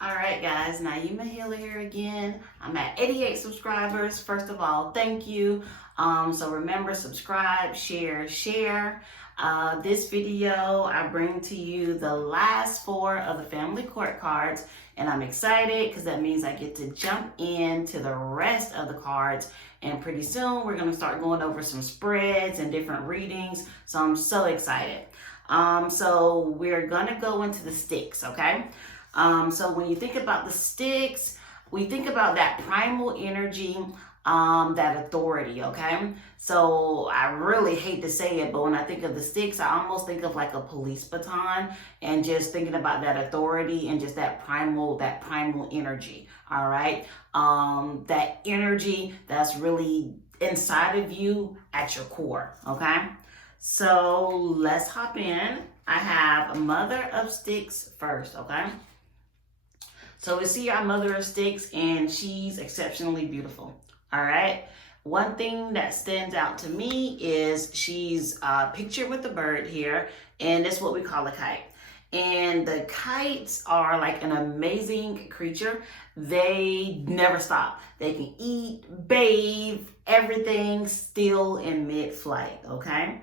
All right, guys, Naima Healer here again. I'm at 88 subscribers. First of all, thank you. So remember, subscribe, share. This video, I bring to you the last 4 of the family court cards, and I'm excited because that means I get to jump into the rest of the cards. And pretty soon, we're going to start going over some spreads and different readings. So I'm so excited. So we're going to go into the sticks, okay? So when you think about the sticks, we think about that primal energy, that authority, okay? So I really hate to say it, but when I think of the sticks, I almost think of like a police baton and just thinking about that authority and just that primal energy, all right? That energy that's really inside of you at your core, okay? So let's hop in. I have Mother of Sticks first, okay? So we see our Mother of Sticks, and she's exceptionally beautiful. All right. One thing that stands out to me is she's pictured with a bird here, and that's what we call a kite. And the kites are like an amazing creature. They never stop. They can eat, bathe, everything still in mid-flight, okay?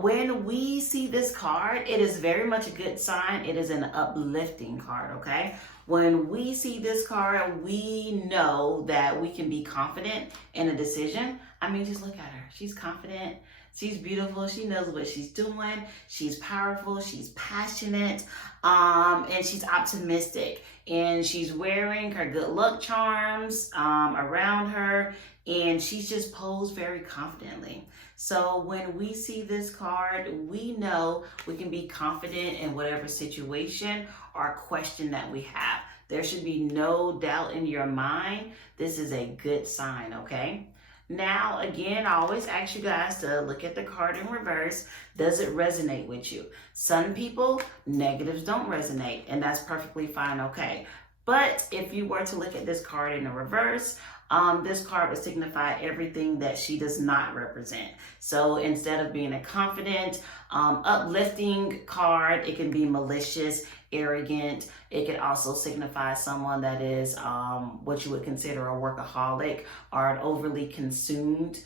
When we see this card, it is very much a good sign. It is an uplifting card, okay? When we see this card, we know that we can be confident in a decision. I mean, just look at her. She's confident. She's beautiful. She knows what she's doing. She's powerful. She's passionate. And she's optimistic. And she's wearing her good luck charms around her. And she's just posed very confidently. So when we see this card, we know we can be confident in whatever situation or question that we have. There should be no doubt in your mind. This is a good sign, okay? Now, again, I always ask you guys to look at the card in reverse. Does it resonate with you? Some people, negatives don't resonate, and that's perfectly fine, okay? But if you were to look at this card in the reverse, this card would signify everything that she does not represent. So instead of being a confident, uplifting card, it can be malicious, arrogant. It could also signify someone that is what you would consider a workaholic or overly consumed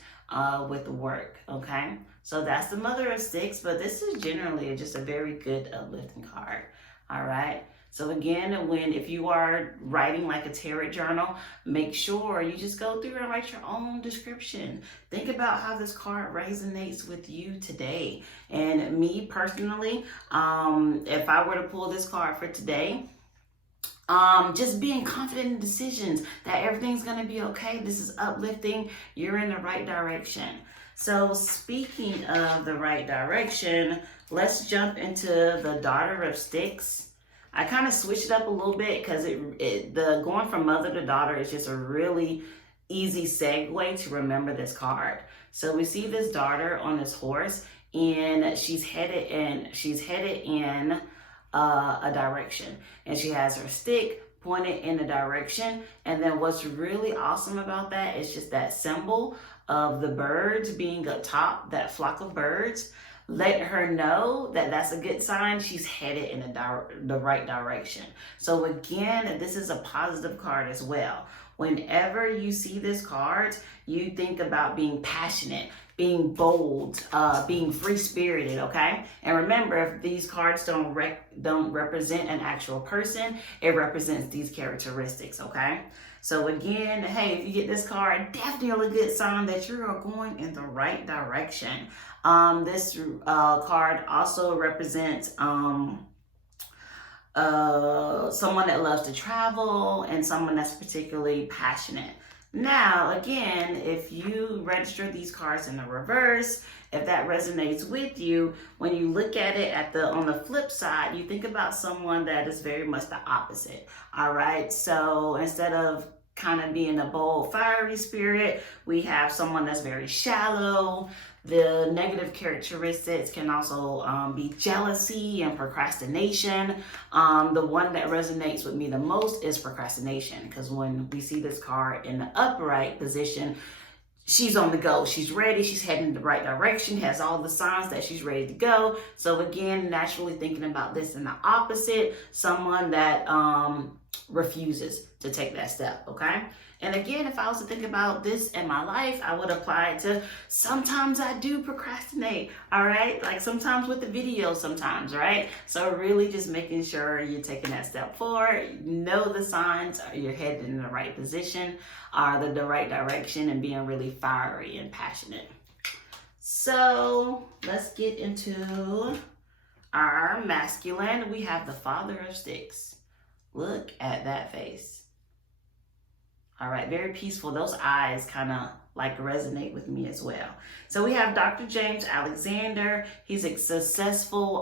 with work, okay? So that's the Mother of Sticks, but this is generally just a very good uplifting card, all right? So again, if you are writing like a tarot journal, make sure you just go through and write your own description. Think about how this card resonates with you today. And me personally, if I were to pull this card for today, just being confident in decisions, that everything's going to be okay. This is uplifting. You're in the right direction. So speaking of the right direction, let's jump into the Daughter of Sticks. I kind of switched it up a little bit because the going from mother to daughter is just a really easy segue to remember this card. So we see this daughter on this horse, and she's headed in a direction, and she has her stick pointed in the direction. And then what's really awesome about that is just that symbol of the birds being up top, that flock of birds. Let her know that that's a good sign. She's headed in the right direction. So again, this is a positive card as well. Whenever you see this card, you think about being passionate, being bold, being free-spirited, okay? And remember, if these cards don't represent an actual person, it represents these characteristics, okay? So again, hey, if you get this card, definitely a good sign that you are going in the right direction. This card also represents someone that loves to travel and someone that's particularly passionate. Now, again, if you register these cards in the reverse, if that resonates with you, when you look at it on the flip side, you think about someone that is very much the opposite. All right. So instead of kind of being a bold, fiery spirit, we have someone that's very shallow. The negative characteristics can also be jealousy and procrastination. The one that resonates with me the most is procrastination, because when we see this card in the upright position, she's on the go. She's ready. She's heading in the right direction, has all the signs that she's ready to go. So again, naturally thinking about this in the opposite, someone that refuses to take that step, okay? And again, if I was to think about this in my life, I would apply it to sometimes I do procrastinate, all right? Like sometimes with the video sometimes, right? So really just making sure you're taking that step forward, know the signs, you're headed in the right position, the right direction, and being really fiery and passionate. So let's get into our masculine. We have the Father of Sticks. Look at that face. All right, very peaceful. Those eyes kind of like resonate with me as well. So we have Dr. James Alexander. He's a successful,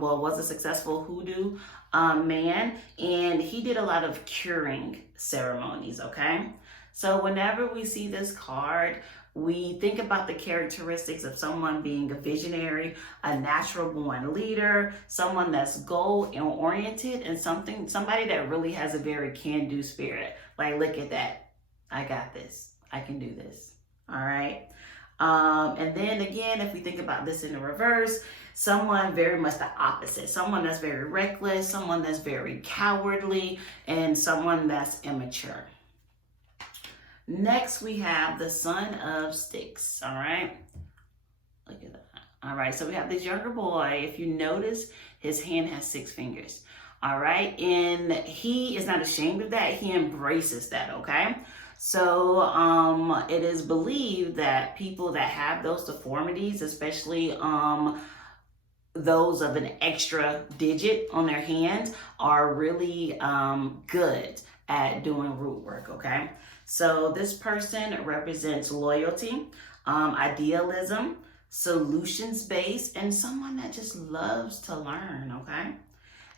was a successful hoodoo man, and he did a lot of curing ceremonies, okay? So whenever we see this card, we think about the characteristics of someone being a visionary, a natural born leader, someone that's goal oriented, and somebody that really has a very can-do spirit. Like, look at that. I got this. I can do this. All right. And then again, if we think about this in the reverse, someone very much the opposite. Someone that's very reckless, someone that's very cowardly, and someone that's immature. Next, we have the Son of Sticks, all right? Look at that. All right, so we have this younger boy. If you notice, his hand has 6 fingers, all right? And he is not ashamed of that. He embraces that, okay? So it is believed that people that have those deformities, especially those of an extra digit on their hand, are really good at doing root work, okay? So this person represents loyalty, idealism, solutions-based, and someone that just loves to learn, okay?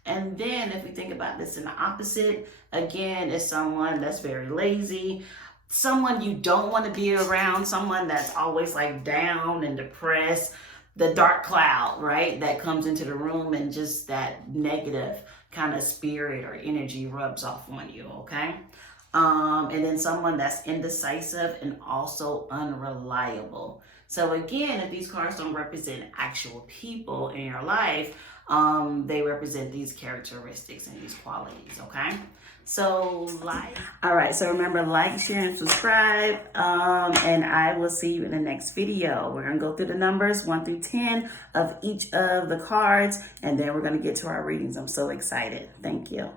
And then if we think about this in the opposite, again, it's someone that's very lazy, someone you don't want to be around, someone that's always like down and depressed, the dark cloud, right, that comes into the room, and just that negative kind of spirit or energy rubs off on you, okay? And then someone that's indecisive and also unreliable. So again, if these cards don't represent actual people in your life, they represent these characteristics and these qualities, okay? So all right, so remember, like, share, and subscribe, and I will see you in the next video. We're gonna go through the numbers 1 through 10 of each of the cards, and then we're gonna get to our readings. I'm so excited. Thank you.